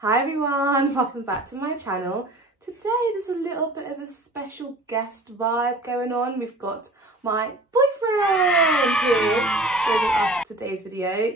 Hi everyone, welcome back to my channel. Today there's a little bit of a special guest vibe going on. We've got my boyfriend here joining us for today's video.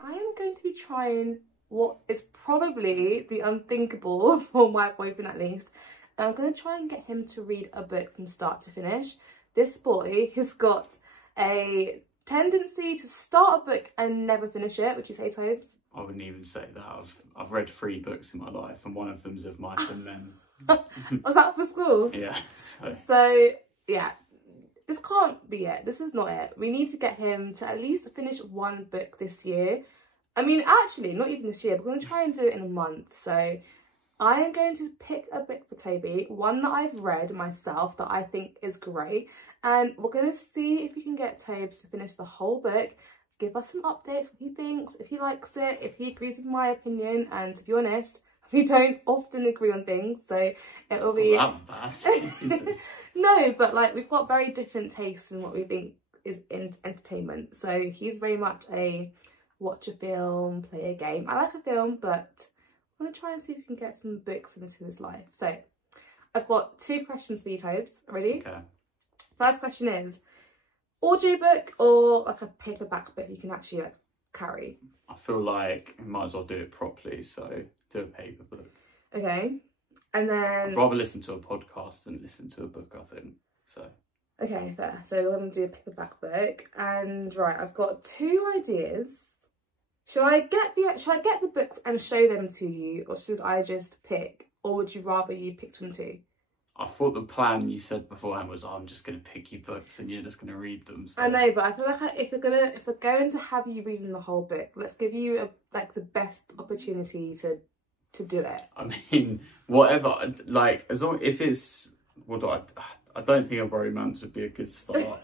I am going to be trying what is probably the unthinkable for my boyfriend at least. And I'm going to try and get him to read a book from start to finish. This boy has got a tendency to start a book and never finish it. Would you say, Tobes? I wouldn't even say that. I've read 3 books in my life, and one of them's of Mice and Men. Was that for school? Yeah. So yeah, this can't be it. This is not it. We need to get him to at least finish 1 book this year. I mean, actually, not even this year. We're going to try and do it in a month. So I am going to pick a book for Toby, one that I've read myself that I think is great. And we're going to see if we can get Tobes to finish the whole book, give us some updates, what he thinks, if he likes it, if he agrees with my opinion. And to be honest, we don't often agree on things, so it will be... Not that bad. No, but like we've got very different tastes in what we think is entertainment. So he's very much a watch a film, play a game. I like a film, but I'm going to try and see if we can get some books into his life. So I've got 2 questions for you, Tobes. Ready? Okay. First question is, audiobook or like a paperback book you can actually like carry? I feel like I might as well do it properly, so do a paper book. Okay. And then... I'd rather listen to a podcast than listen to a book, I think. So... Okay, fair. So we're going to do a paperback book. And right, I've got 2 ideas. Should I get the books and show them to you, or should I just pick? Or would you rather you picked them too? I thought the plan you said beforehand was, oh, I'm just going to pick you books and you're just going to read them. So. I know, but I feel like if we're going to have you reading the whole book, let's give you the best opportunity to do it. I mean, whatever. Like, as long if it's I don't think a romance would be a good start.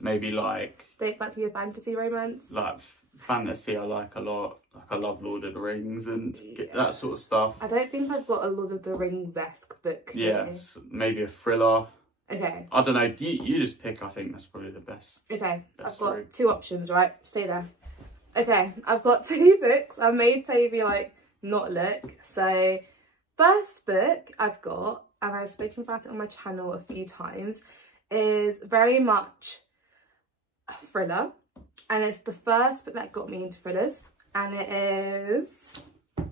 Maybe like date back to your fantasy romance. Like fantasy, I like a lot. Like I love Lord of the Rings and that sort of stuff. I don't think I've got a Lord of the Rings-esque book. Yes, maybe a thriller. Okay. I don't know. You just pick. I think that's probably the best. Okay, best I've got route. 2 options, right? Stay there. Okay, I've got 2 books. I made Toby like not look. So first book I've got, and I've spoken about it on my channel a few times, is very much a thriller. And it's the first book that got me into thrillers. And it is... I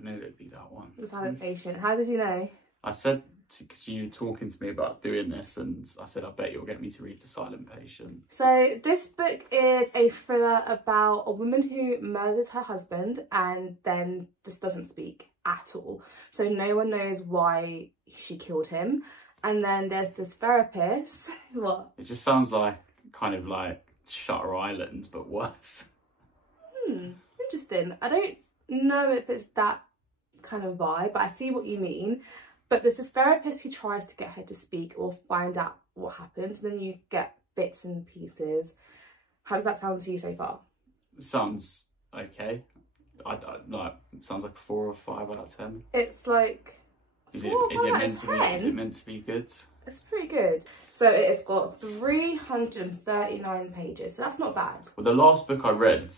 knew it'd be that one. The Silent Patient. How did you know? I said, because you were talking to me about doing this, and I said, I bet you'll get me to read The Silent Patient. So this book is a thriller about a woman who murders her husband and then just doesn't speak at all. So no one knows why she killed him. And then there's this therapist. What? It just sounds like kind of like Shutter Island, but worse. Interesting. I don't know if it's that kind of vibe, but I see what you mean. But there's this therapist who tries to get her to speak or find out what happens. Then you get bits and pieces. How does that sound to you so far? It sounds okay. I like. It sounds like a 4 or 5 out of 10. It's like... Is it meant to be good? It's pretty good. So it's got 339 pages, so that's not bad. Well, the last book I read,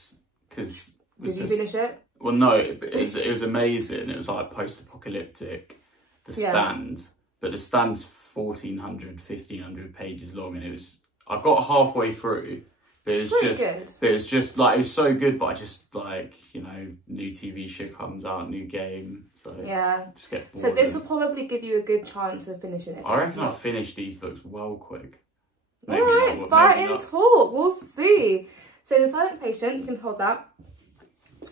because... Did you finish it? Well, no, it was amazing. It was like post-apocalyptic, The Stand. But The Stand's 1,400, 1,500 pages long, and I got halfway through, but it was just like, it was so good, but I just like, you know, new TV show comes out, new game, so yeah, just get bored. So this will probably give you a good chance of finishing it. I reckon I'll finish these books well quick. All right, fight and talk, we'll see. So The Silent Patient, you can hold that.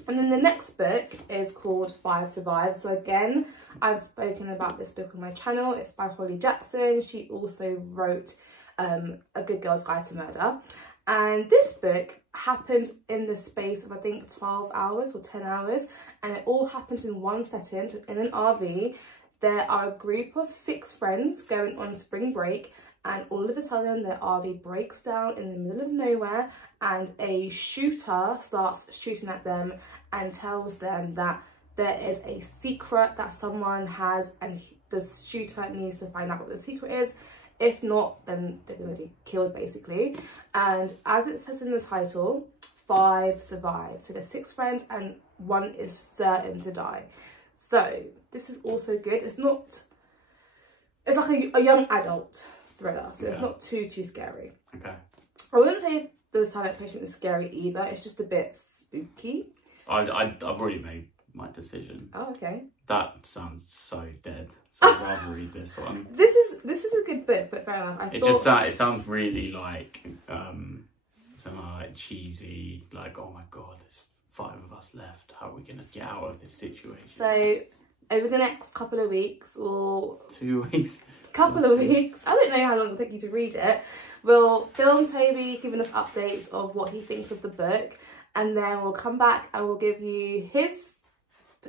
And then the next book is called 5 Survive. So again, I've spoken about this book on my channel. It's by Holly Jackson. She also wrote A Good Girl's Guide to Murder. And this book happens in the space of, I think, 12 hours or 10 hours. And it all happens in one setting. So in an RV, there are a group of 6 friends going on spring break. And all of a sudden their RV breaks down in the middle of nowhere and a shooter starts shooting at them and tells them that there is a secret that someone has, and the shooter needs to find out what the secret is. If not, then they're going to be killed basically. And as it says in the title, 5 survive. So there's 6 friends and one is certain to die. So this is also good. It's not, it's like a young adult thriller, so it's not too scary. Okay. I wouldn't say The Silent Patient is scary either. It's just a bit spooky. I've already made my decision. Oh, okay. That sounds so dead. So I'd rather read this one. This is a good book, but fair enough. It sounds really like something like cheesy. Like, oh my god, there's 5 of us left. How are we gonna get out of this situation? So over the next couple of weeks or 2 weeks, couple of weeks, I don't know how long it'll take you to read it. We'll film Toby giving us updates of what he thinks of the book, and then we'll come back and we'll give you his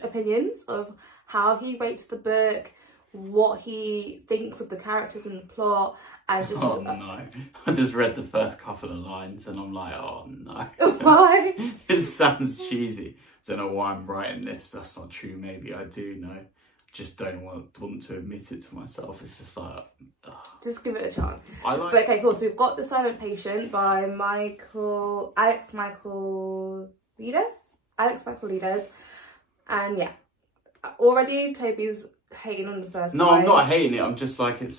opinions of how he rates the book, what he thinks of the characters and the plot, and just no, I just read the first couple of lines and I'm like, oh no. Why? It sounds cheesy. Don't know why I'm writing this. That's not true. Maybe I do know. Just don't want to admit it to myself. It's just like, ugh. Just give it a chance. But okay, cool. So we've got The Silent Patient by Alex Michaelides. And yeah, already Toby's hating on the first No, line. I'm not hating it. I'm just like, it's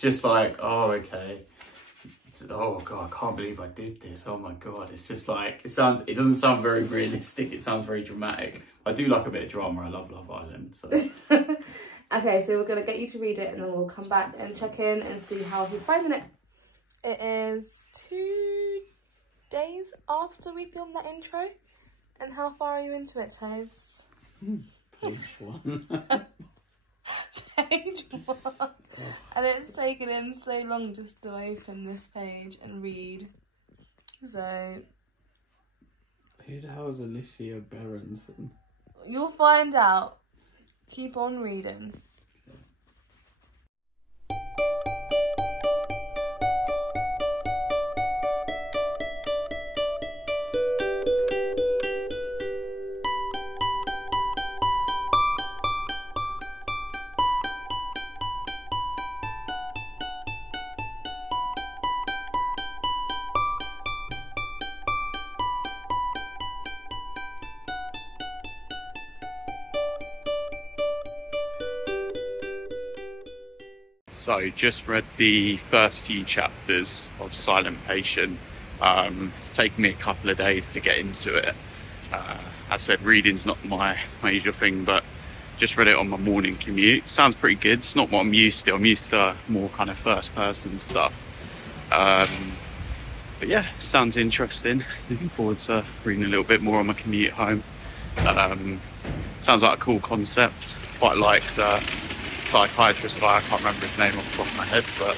just like, oh, okay. Oh god, I can't believe I did this. Oh my god. It's just like, it doesn't sound very realistic. It sounds very dramatic. I do like a bit of drama. I love Love Island. So. Okay, so we're going to get you to read it and then we'll come back and check in and see how he's finding it. It is 2 days after we filmed that intro. And how far are you into it, Tobes? Page 1. Page 1. And it's taken him so long just to open this page and read. So... Who the hell is Alicia Berenson? You'll find out. Keep on reading. So just read the first few chapters of Silent Patient. It's taken me a couple of days to get into it. As I said, reading's not my usual thing, but just read it on my morning commute. Sounds pretty good. It's not what I'm used to. I'm used to more kind of first person stuff. But yeah, sounds interesting. Looking forward to reading a little bit more on my commute home. Sounds like a cool concept. Quite like the psychiatrist guy, I can't remember his name off the top of my head, but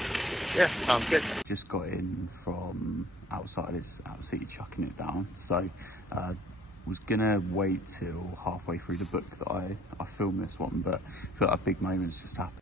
yeah, sounds good. Just got in from outside, it's absolutely chucking it down, so was gonna wait till halfway through the book that I filmed this one, but I feel like a big moment's just happened.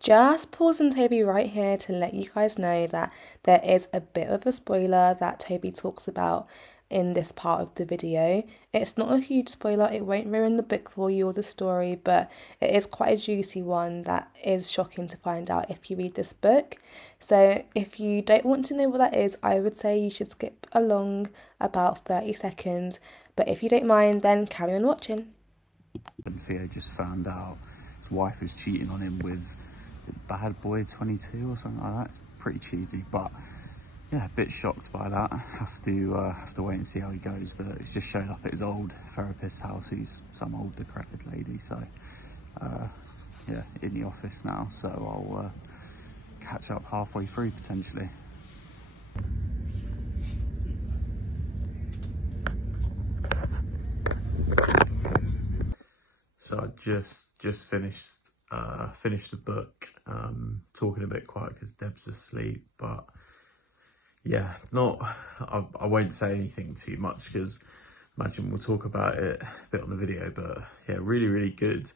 Just pausing Toby right here to let you guys know that there is a bit of a spoiler that Toby talks about in this part of the video. It's not a huge spoiler, it won't ruin the book for you or the story, but it is quite a juicy one that is shocking to find out if you read this book. So if you don't want to know what that is, I would say you should skip along about 30 seconds, but if you don't mind, then carry on watching. And Theo just found out his wife was cheating on him with Bad Boy 22 or something like that. It's pretty cheesy, but yeah, a bit shocked by that. Have to wait and see how he goes, but it's just showed up at his old therapist's house, who's some old decrepit lady, so yeah, in the office now, so I'll catch up halfway through potentially. So I just finished the book, talking a bit quiet because Deb's asleep, but yeah, I won't say anything too much because I imagine we'll talk about it a bit on the video, but yeah, really good.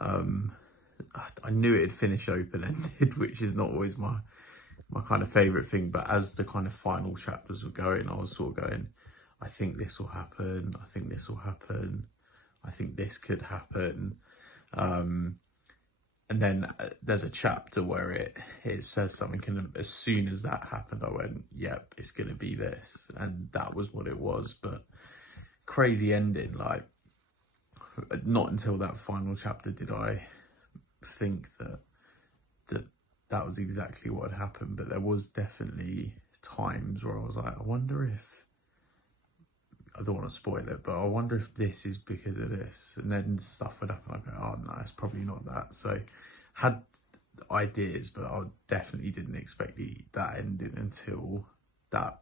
I knew it'd finish open-ended, which is not always my kind of favourite thing, but as the kind of final chapters were going, I was sort of going, I think this will happen, I think this will happen, I think this could happen. And then there's a chapter where it says something, and as soon as that happened, I went, yep, it's going to be this. And that was what it was. But crazy ending. Like, not until that final chapter did I think that was exactly what had happened. But there was definitely times where I was like, I wonder if, I don't want to spoil it, but I wonder if this is because of this. And then stuff would happen. I go, oh no, it's probably not that. So had ideas, but I definitely didn't expect that ending until that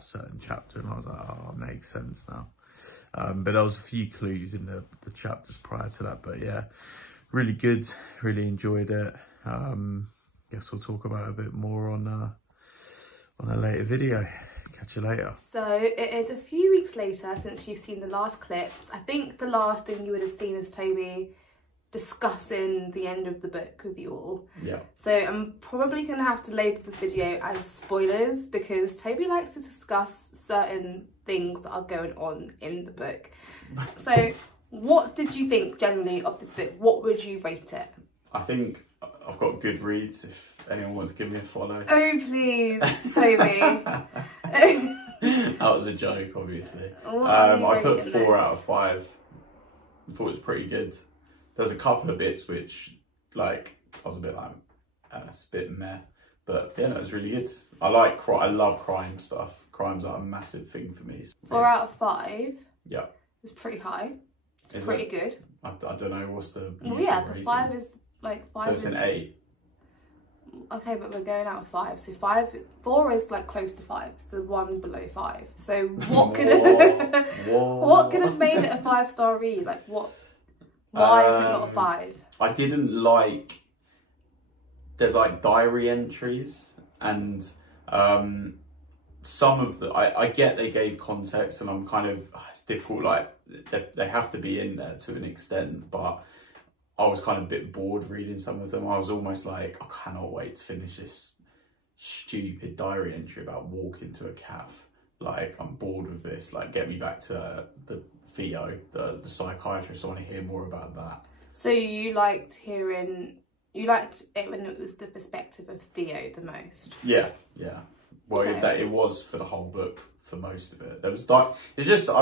certain chapter. And I was like, oh, it makes sense now. But there was a few clues in the chapters prior to that. But yeah, really good. Really enjoyed it. Guess we'll talk about it a bit more on a later video. Catch you later. So it is a few weeks later since you've seen the last clips. I think the last thing you would have seen is Toby discussing the end of the book with you all. Yeah. So I'm probably going to have to label this video as spoilers because Toby likes to discuss certain things that are going on in the book. So what did you think generally of this book? What would you rate it? I think I've got good reads if anyone wants to give me a follow. Oh please, Toby. That was a joke, obviously. I put 4 out of 5. I thought it was pretty good. There's a couple of bits which, like, I was a bit like, it's a bit meh. But yeah, it was really good. I love crime stuff. Crime's like a massive thing for me. 4 out of 5. Yeah. It's pretty high. It's Is pretty it? good. I don't know what's the. Well, yeah, because 5 is like 5. So it's an 8. Okay, but we're going out of 5. So 4 is like close to 5. It's the one below 5. So what could what could have made it a 5-star read? Like what? Why is it not a 5? I didn't like. There's like diary entries and some of the. I get they gave context and I'm kind of it's difficult. Like they have to be in there to an extent, but I was kind of a bit bored reading some of them. I was almost like, I cannot wait to finish this stupid diary entry about walking to a cafe. Like, I'm bored with this. Like, get me back to the Theo, the psychiatrist. I want to hear more about that. So you liked it when it was the perspective of Theo the most? Yeah, yeah. Well, okay. It was for the whole book. For most of it, there was I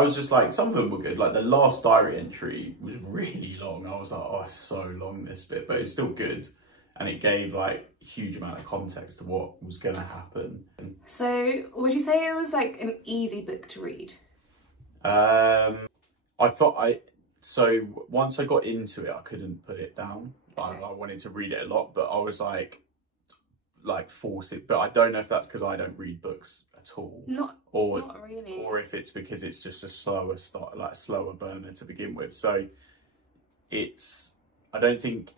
was just like, some of them were good. Like the last diary entry was really long. I was like, oh, it's so long this bit, but it's still good, and it gave like a huge amount of context to what was going to happen. So would you say it was like an easy book to read? I thought so once I got into it, I couldn't put it down. Okay. I wanted to read it a lot, but I was like force it. But I don't know if that's because I don't read books at all. Not really. Or if it's because it's just a slower burner to begin with. So I don't think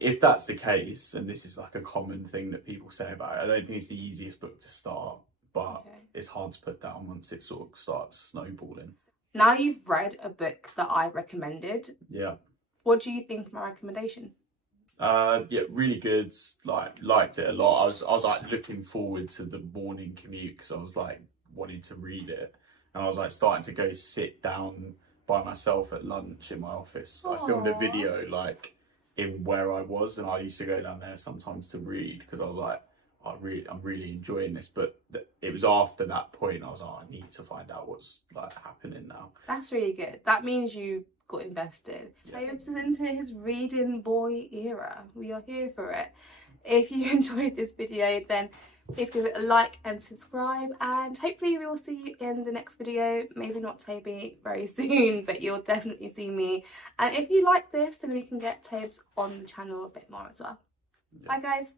if that's the case, and this is like a common thing that people say about it, I don't think it's the easiest book to start, but it's hard to put down once it sort of starts snowballing. Now you've read a book that I recommended. Yeah. What do you think of my recommendation? Yeah, really good. Liked it a lot. I was like looking forward to the morning commute because I was like wanting to read it, and I was like starting to go sit down by myself at lunch in my office. Aww. I filmed a video like in where I was, and I used to go down there sometimes to read because I was like, I'm really enjoying this. But it was after that point I was like, I need to find out what's like happening now. That's really good. That means you got invested. So you're just into his reading boy era. We are here for it. If you enjoyed this video, then please give it a like and subscribe, and hopefully we will see you in the next video. Maybe not Toby very soon, but you'll definitely see me. And if you like this, then we can get Tobes on the channel a bit more as well. Bye guys.